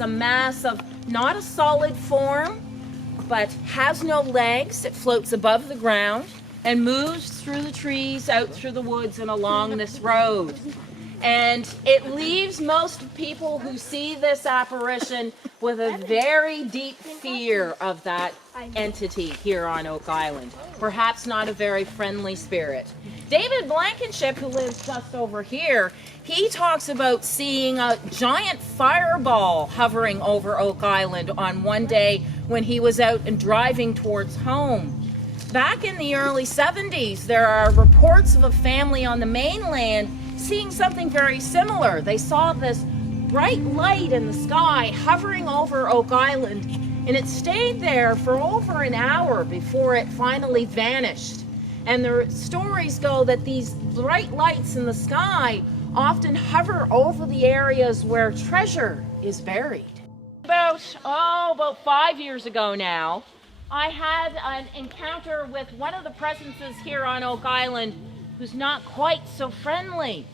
a mass of not a solid form, but has no legs. It floats above the ground and moves through the trees, out through the woods and along this road. And it leaves most people who see this apparition with a very deep fear of that entity here on Oak Island. Perhaps not a very friendly spirit. David Blankenship, who lives just over here, he talks about seeing a giant fireball hovering over Oak Island on one day when he was out and driving towards home. Back in the early 70s, there are reports of a family on the mainland seeing something very similar. They saw this bright light in the sky hovering over Oak Island, and it stayed there for over an hour before it finally vanished. And the stories go that these bright lights in the sky often hover over the areas where treasure is buried. About 5 years ago now, I had an encounter with one of the presences here on Oak Island who's not quite so friendly.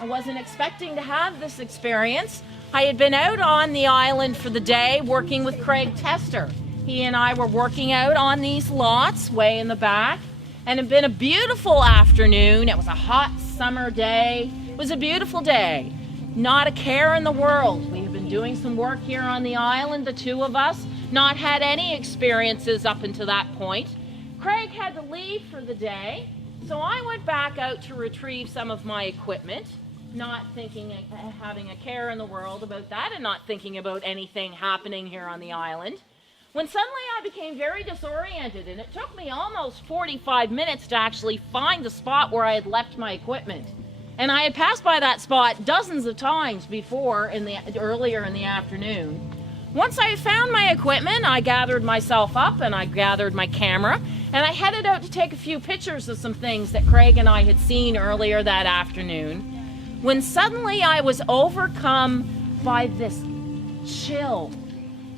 I wasn't expecting to have this experience. I had been out on the island for the day working with Craig Tester. He and I were working out on these lots way in the back, and it had been a beautiful afternoon. It was a hot summer day. It was a beautiful day. Not a care in the world. We have been doing some work here on the island, the two of us, not had any experiences up until that point. Craig had to leave for the day, so I went back out to retrieve some of my equipment, not thinking, having a care in the world about that, and not thinking about anything happening here on the island, when suddenly I became very disoriented, and it took me almost 45 minutes to actually find the spot where I had left my equipment. And I had passed by that spot dozens of times before, earlier in the afternoon. Once I found my equipment, I gathered myself up and I gathered my camera, and I headed out to take a few pictures of some things that Craig and I had seen earlier that afternoon, when suddenly I was overcome by this chill.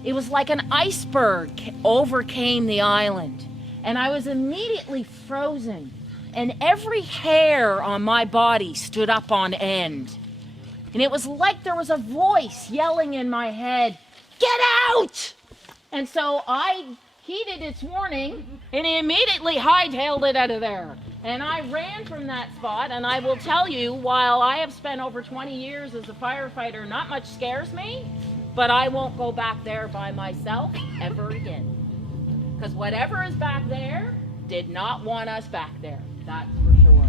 It was like an iceberg overcame the island, and I was immediately frozen, and every hair on my body stood up on end. And it was like there was a voice yelling in my head, "Get out!" And so I heeded its warning and immediately hightailed it out of there. And I ran from that spot, and I will tell you, while I have spent over 20 years as a firefighter, not much scares me, but I won't go back there by myself ever again. Because whatever is back there did not want us back there, that's for sure.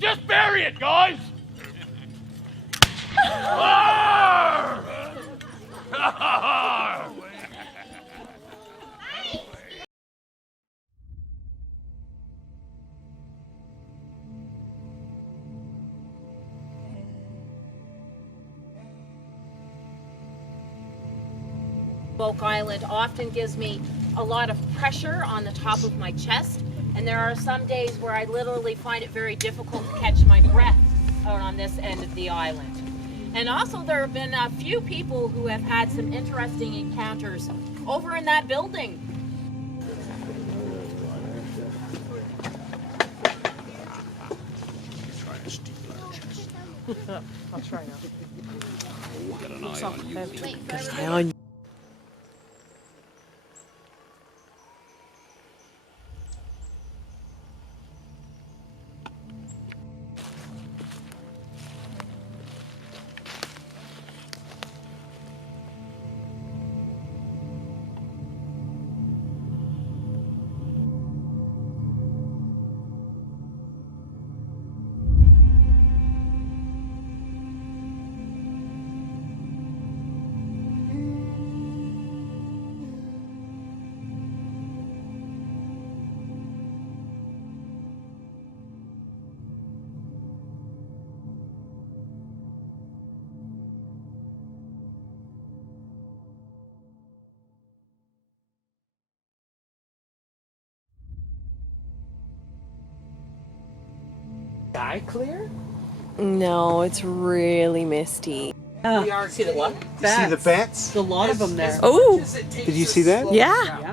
Just bury it, guys! Oak Island often gives me a lot of pressure on the top of my chest, and there are some days where I literally find it very difficult to catch my breath out on this end of the island. And also there have been a few people who have had some interesting encounters over in that building. I'll try now. Got an eye on you. Got an eye on you. Sky clear? No, it's really misty. See the what? You see the bats? A lot of them there. Oh, Did you see that? yeah.